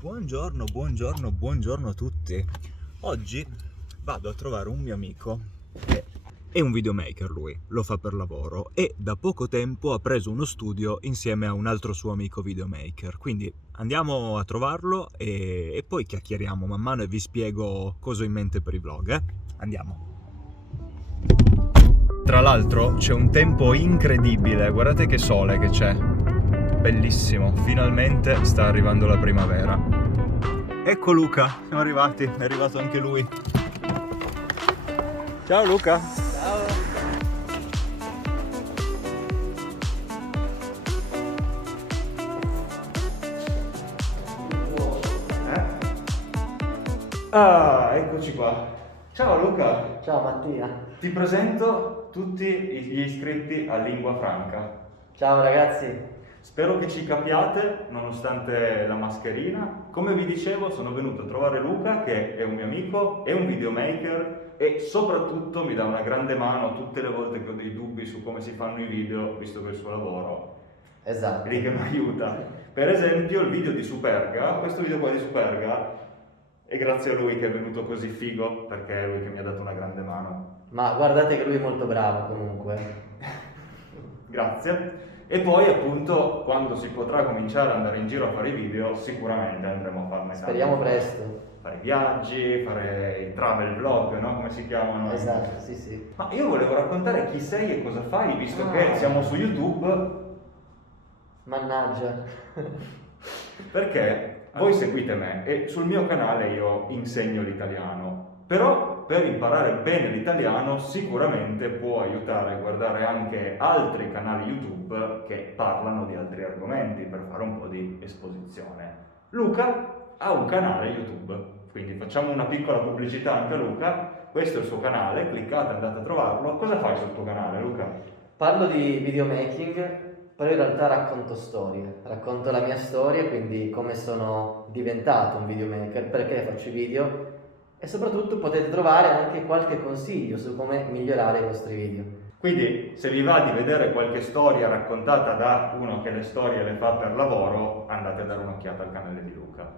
Buongiorno a tutti. Oggi vado a trovare un mio amico che è un videomaker lui, lo fa per lavoro e da poco tempo ha preso uno studio insieme a un altro suo amico videomaker. Quindi andiamo a trovarlo e poi chiacchieriamo man mano e vi spiego cosa ho in mente per i vlog, Andiamo. Tra l'altro c'è un tempo incredibile, guardate che sole che c'è. Bellissimo, finalmente sta arrivando la primavera. Ecco Luca, siamo arrivati, è arrivato anche lui. Ciao Luca. Ciao. Ah, eccoci qua. Ciao Luca. Ciao Mattia. Ti presento tutti gli iscritti a Lingua Franca. Ciao ragazzi. Spero che ci capiate nonostante la mascherina. Come vi dicevo, sono venuto a trovare Luca, che è un mio amico, è un videomaker e soprattutto mi dà una grande mano tutte le volte che ho dei dubbi su come si fanno i video, visto che è il suo lavoro. Esatto. È lì che mi aiuta. Per esempio il video di Superga, questo video qua di Superga, è grazie a lui che è venuto così figo, perché è lui che mi ha dato una grande mano. Ma guardate che lui è molto bravo comunque. Grazie. E poi appunto quando si potrà cominciare ad andare in giro a fare i video sicuramente andremo a farne tanti. Speriamo presto. Fare i viaggi, fare i travel vlog, no? Come si chiamano? Esatto, sì. Ma io volevo raccontare chi sei e cosa fai, visto che siamo su YouTube. Mannaggia. Perché voi seguite me e sul mio canale io insegno l'italiano. Però per imparare bene l'italiano sicuramente può aiutare a guardare anche altri canali YouTube che parlano di altri argomenti per fare un po' di esposizione. Luca ha un canale YouTube, quindi facciamo una piccola pubblicità anche a Luca. Questo è il suo canale, cliccate, andate a trovarlo. Cosa fai sul tuo canale, Luca? Parlo di videomaking, però in realtà racconto storie. Racconto la mia storia, quindi come sono diventato un videomaker, perché faccio i video. E soprattutto potete trovare anche qualche consiglio su come migliorare i vostri video. Quindi se vi va di vedere qualche storia raccontata da uno che le storie le fa per lavoro, andate a dare un'occhiata al canale di Luca.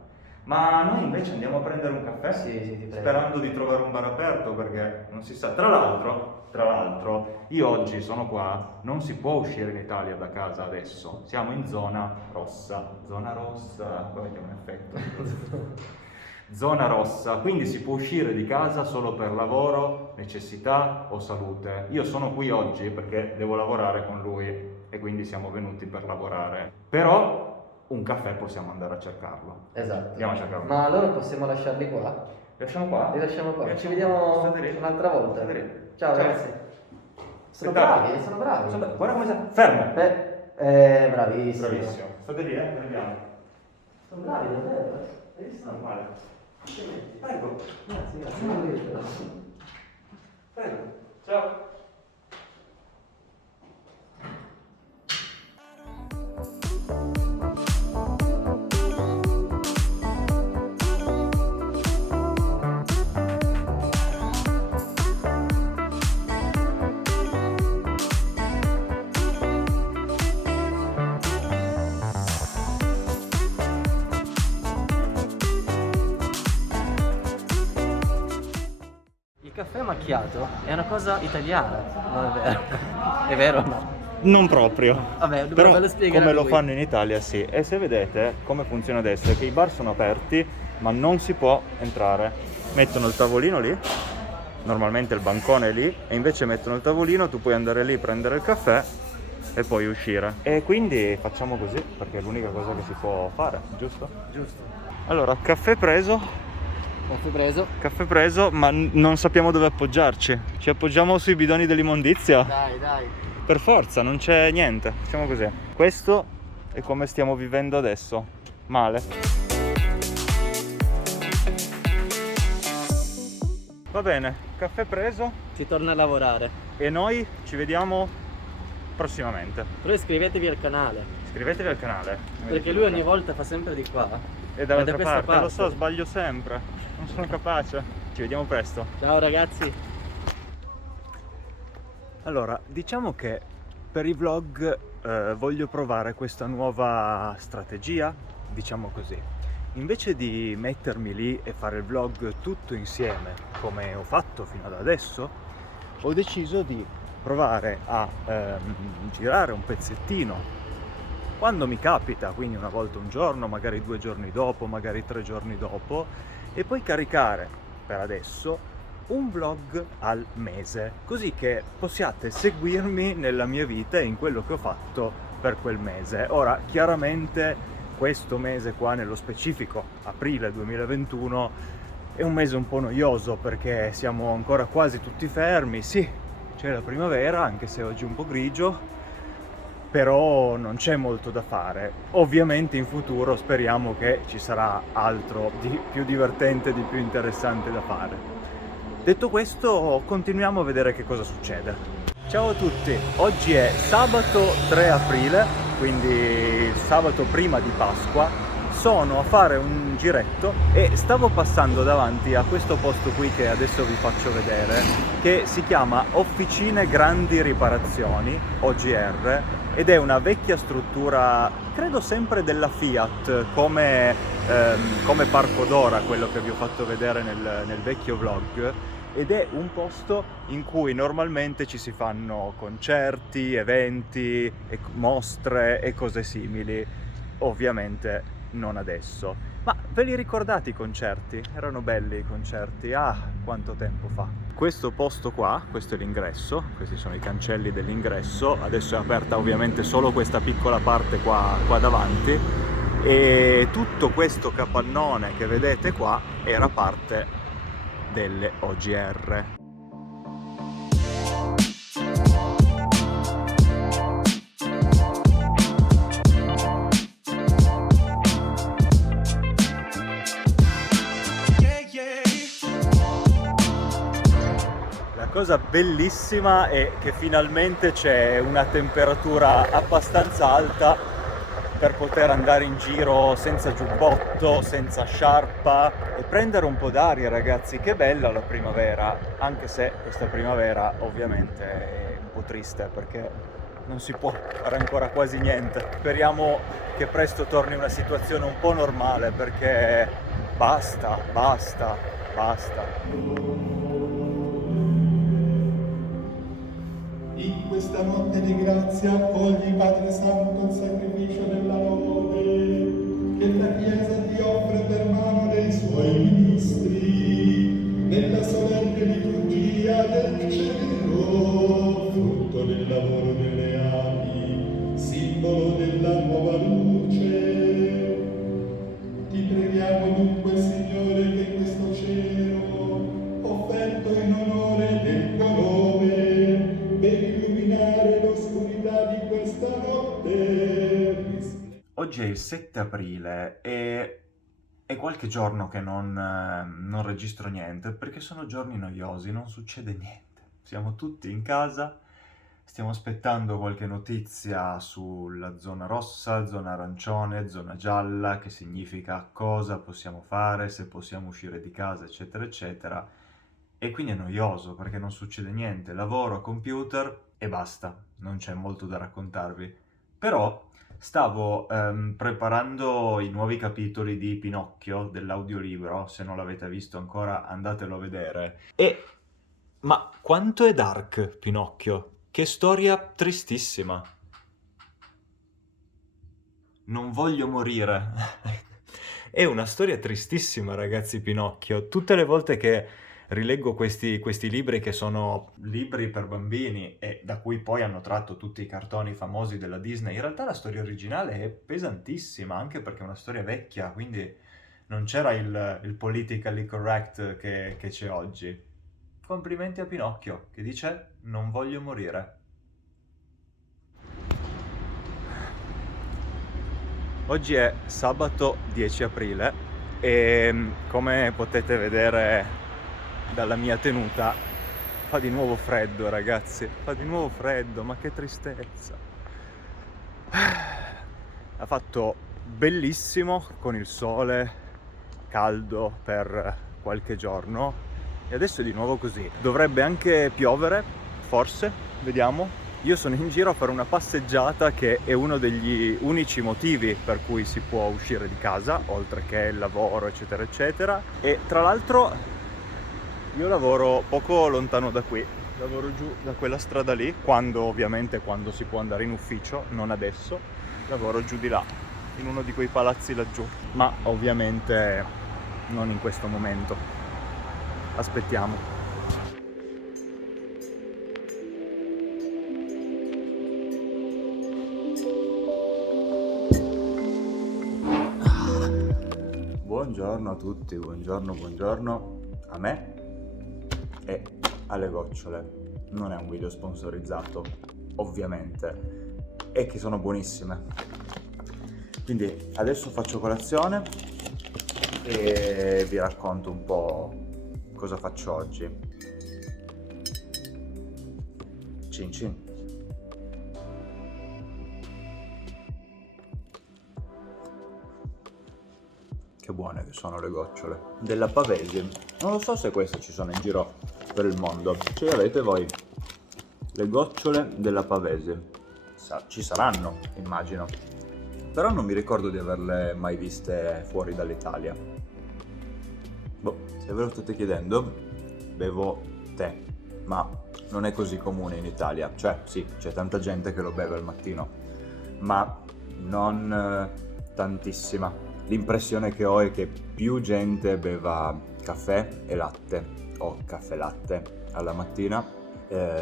Ma noi invece andiamo a prendere un caffè? Sì, ti prego. Sperando di trovare un bar aperto perché non si sa. Tra l'altro, io oggi sono qua, non si può uscire in Italia da casa adesso. Siamo in zona rossa. Zona rossa, come che un effetto? Zona rossa, quindi si può uscire di casa solo per lavoro, necessità o salute. Io sono qui oggi perché devo lavorare con lui e quindi siamo venuti per lavorare. Però un caffè possiamo andare a cercarlo. Esatto. Andiamo a cercarlo. Ma allora possiamo lasciarli qua? Li lasciamo qua? Li lasciamo qua. Ci vediamo State lì. un'altra volta. State lì. Ciao Ciao. ragazzi. Sono Aspettate. bravi. Guarda come sta. Fermo! Bravissimo. Bravissimo. State lì, prendiamo. Sono bravi davvero. Hai visto? Non male. Prego. Grazie. Prego. Ciao. Il caffè macchiato è una cosa italiana, non è vero? È vero o no? Non proprio. Vabbè, Però dovrebbe spiegare come lo lui. fanno in Italia sì. E se vedete come funziona adesso è che i bar sono aperti ma non si può entrare. Mettono il tavolino lì, normalmente il bancone è lì, e invece mettono il tavolino, tu puoi andare lì, prendere il caffè e poi uscire. E quindi facciamo così perché è l'unica cosa che si può fare, giusto? Giusto. Allora, caffè preso, Caffè preso. ma non sappiamo dove appoggiarci. Ci appoggiamo sui bidoni dell'immondizia? Dai. Per forza, non c'è niente, facciamo così. Questo è come stiamo vivendo adesso, male. Va bene, caffè preso Si torna a lavorare. e noi ci vediamo prossimamente. Però iscrivetevi al canale, Iscrivetevi al canale. perché lui ogni volta fa sempre di qua. E dall'altra da questa parte, lo so, sbaglio sempre, non sono capace. Ci vediamo presto. Ciao ragazzi. Allora, diciamo che per i vlog voglio provare questa nuova strategia, diciamo così. invece di mettermi lì e fare il vlog tutto insieme, come ho fatto fino ad adesso, ho deciso di provare a girare un pezzettino quando mi capita, quindi una volta un giorno, magari 2 giorni dopo, magari 3 giorni dopo, e poi caricare per adesso un vlog al mese, così che possiate seguirmi nella mia vita e in quello che ho fatto per quel mese. Ora, chiaramente questo mese qua, nello specifico aprile 2021, è un mese un po' noioso perché siamo ancora quasi tutti fermi. Sì, c'è la primavera, anche se oggi è un po' grigio, però non c'è molto da fare. Ovviamente in futuro speriamo che ci sarà altro di più divertente, di più interessante da fare. Detto questo, continuiamo a vedere che cosa succede. Ciao a tutti, oggi è sabato 3 aprile, quindi il sabato prima di Pasqua. Sono a fare un giretto e stavo passando davanti a questo posto qui che adesso vi faccio vedere, che si chiama Officine Grandi Riparazioni, OGR, ed è una vecchia struttura, credo sempre della Fiat, come Parco Dora, quello che vi ho fatto vedere nel vecchio vlog, ed è un posto in cui normalmente ci si fanno concerti, eventi, mostre e cose simili. Ovviamente non adesso. Ma ve li ricordate i concerti? Erano belli i concerti, quanto tempo fa. Questo posto qua, questo è l'ingresso, questi sono i cancelli dell'ingresso, adesso è aperta ovviamente solo questa piccola parte qua davanti, e tutto questo capannone che vedete qua era parte delle OGR. La cosa bellissima è che finalmente c'è una temperatura abbastanza alta per poter andare in giro senza giubbotto, senza sciarpa e prendere un po' d'aria, ragazzi. Che bella la primavera, anche se questa primavera ovviamente è un po' triste perché non si può fare ancora quasi niente. Speriamo che presto torni una situazione un po' normale, perché basta. In questa notte di grazia accogli, Padre Santo, il sacrificio della lode che la Chiesa ti offre per mano dei suoi ministri nella solenne liturgia del cielo, frutto del lavoro delle ali, simbolo della nuova luce. Ti preghiamo dunque, Signore, che questo cielo, offerto in onore del tuo nome, per illuminare l'oscurità di questa notte. Oggi è il 7 aprile e è qualche giorno che non registro niente, perché sono giorni noiosi, non succede niente. Siamo tutti in casa, stiamo aspettando qualche notizia sulla zona rossa, zona arancione, zona gialla, che significa cosa possiamo fare, se possiamo uscire di casa, eccetera, eccetera. E quindi è noioso perché non succede niente, lavoro, computer e basta, non c'è molto da raccontarvi. Però stavo preparando i nuovi capitoli di Pinocchio dell'audiolibro, se non l'avete visto ancora andatelo a vedere. Ma quanto è dark Pinocchio? Che storia tristissima. Non voglio morire. È una storia tristissima, ragazzi, Pinocchio. Tutte le volte che rileggo questi libri, che sono libri per bambini e da cui poi hanno tratto tutti i cartoni famosi della Disney, in realtà la storia originale è pesantissima, anche perché è una storia vecchia, quindi non c'era il politically correct che c'è oggi. Complimenti a Pinocchio, che dice non voglio morire. Oggi è sabato 10 aprile e come potete vedere dalla mia tenuta fa di nuovo freddo, ragazzi, fa di nuovo freddo, ma che tristezza. Ha fatto bellissimo con il sole, caldo per qualche giorno e adesso è di nuovo così. Dovrebbe anche piovere, forse, vediamo. io sono in giro a fare una passeggiata che è uno degli unici motivi per cui si può uscire di casa, oltre che il lavoro eccetera eccetera. E tra l'altro io lavoro poco lontano da qui, lavoro giù da quella strada lì, quando si può andare in ufficio, non adesso, lavoro giù di là, in uno di quei palazzi laggiù, ma ovviamente non in questo momento. Aspettiamo. Buongiorno a tutti, buongiorno a me e alle gocciole. Non è un video sponsorizzato, ovviamente, e che sono buonissime. Quindi adesso faccio colazione e vi racconto un po' cosa faccio oggi. Cin cin. Che buone che sono le gocciole della Pavesi. Non lo so se queste ci sono in giro per il mondo. Ce le avete voi? Le gocciole della Pavesi. Ci saranno, immagino. Però non mi ricordo di averle mai viste fuori dall'Italia. Boh, se ve lo state chiedendo, bevo tè, ma non è così comune in Italia. Cioè, sì, c'è tanta gente che lo beve al mattino, ma non tantissima. L'impressione che ho è che più gente beva caffè e latte o caffè latte alla mattina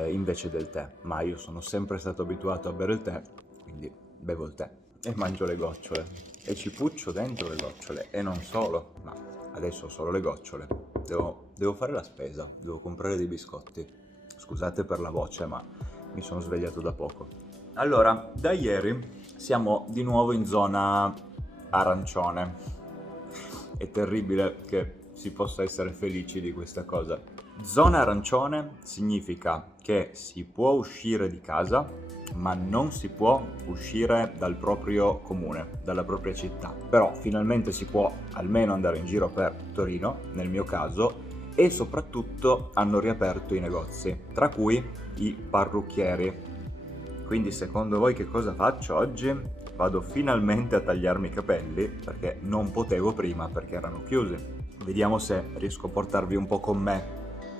invece del tè, ma io sono sempre stato abituato a bere il tè, quindi bevo il tè e mangio le gocciole e ci puccio dentro le gocciole, e non solo, ma adesso ho solo le gocciole. Devo fare la spesa, devo comprare dei biscotti. Scusate per la voce, ma mi sono svegliato da poco. Allora, da ieri siamo di nuovo in zona arancione. È terribile che si possa essere felici di questa cosa. Zona arancione significa che si può uscire di casa, ma non si può uscire dal proprio comune, dalla propria città. Però finalmente si può almeno andare in giro per Torino, nel mio caso, e soprattutto hanno riaperto i negozi, tra cui i parrucchieri. Quindi secondo voi che cosa faccio oggi? Vado finalmente a tagliarmi i capelli, perché non potevo prima perché erano chiusi. Vediamo se riesco a portarvi un po' con me,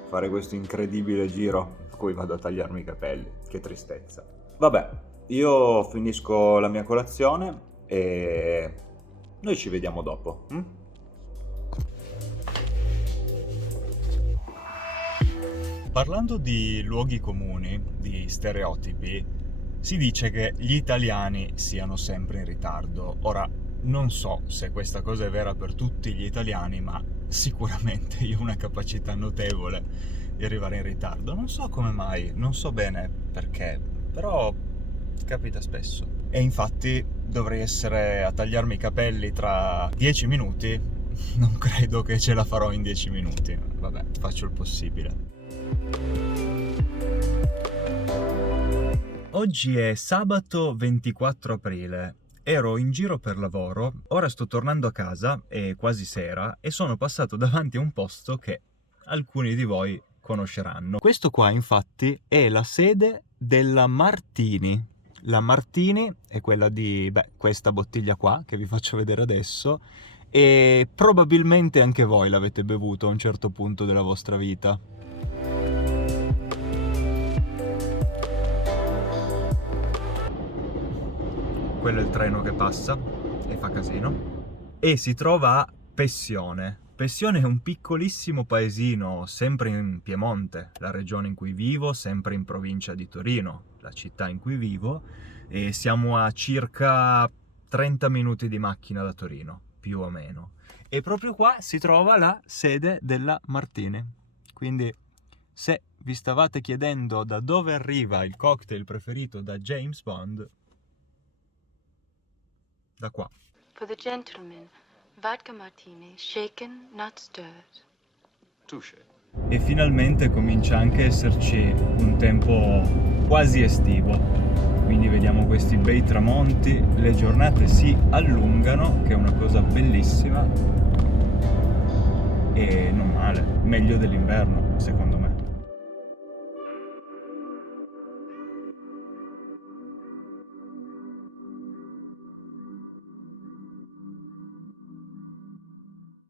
fare questo incredibile giro in cui vado a tagliarmi i capelli. Che tristezza. Vabbè, io finisco la mia colazione e noi ci vediamo dopo. Parlando di luoghi comuni, di stereotipi, si dice che gli italiani siano sempre in ritardo. Ora, non so se questa cosa è vera per tutti gli italiani, ma sicuramente io ho una capacità notevole di arrivare in ritardo. Non so come mai, non so bene perché, però capita spesso. E infatti dovrei essere a tagliarmi i capelli tra 10 minuti. Non credo che ce la farò in 10 minuti. Vabbè, faccio il possibile. Oggi è sabato 24 aprile, ero in giro per lavoro, ora sto tornando a casa, è quasi sera, e sono passato davanti a un posto che alcuni di voi conosceranno. Questo qua infatti è la sede della Martini. La Martini è quella di, questa bottiglia qua, che vi faccio vedere adesso, e probabilmente anche voi l'avete bevuto a un certo punto della vostra vita. Quello è il treno che passa e fa casino. E si trova a Pessione. Pessione è un piccolissimo paesino, sempre in Piemonte, la regione in cui vivo, sempre in provincia di Torino, la città in cui vivo, e siamo a circa 30 minuti di macchina da Torino, più o meno. E proprio qua si trova la sede della Martini. Quindi, se vi stavate chiedendo da dove arriva il cocktail preferito da James Bond, da qua. For the gentleman, vodka martini, shaken, not stirred. Touché. E finalmente comincia anche a esserci un tempo quasi estivo. Quindi vediamo questi bei tramonti, le giornate si allungano, che è una cosa bellissima. E non male, meglio dell'inverno, secondo me.